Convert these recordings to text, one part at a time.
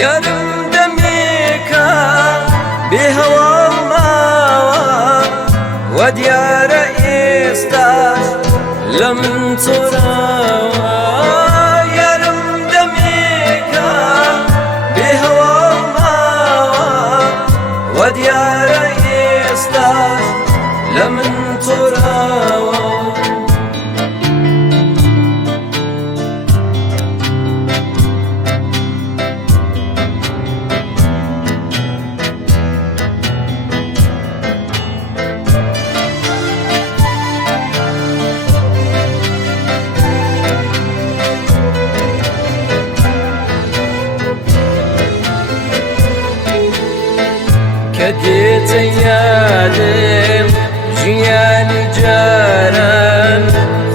yarım demika بهوى الماوى وديار إستاش لمن تراوى يارم دميكا بهوى الماوى وديار إستاش لمن تراوى كديت يالم جياني جاران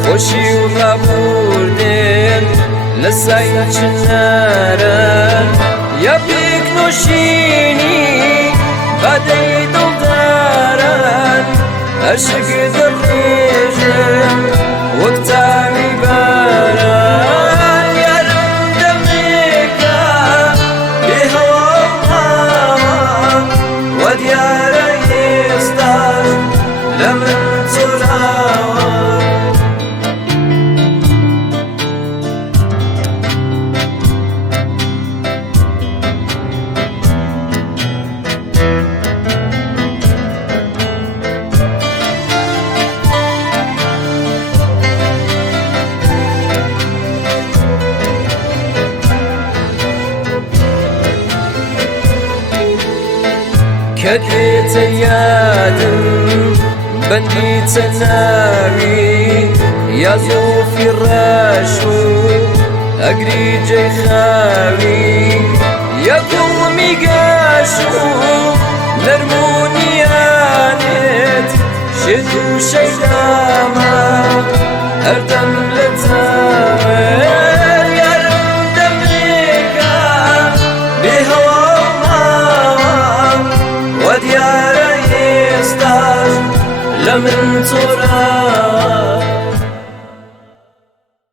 خوشي وغابوردين لساين چناران يا بيك نوشيني بدي دلداران عشق دريجم وقتاني باران يارم دميكا بهوى الماوى وديار إستاش لمن تراوى كديت يادم بنديت نامي يا زوفي الراشو أقري جي خاوي يا قومي قاشو نرموني يانت شدو شيداما أردم لتامر يارم دميكا بهوى وديار إستاش لمن تراوى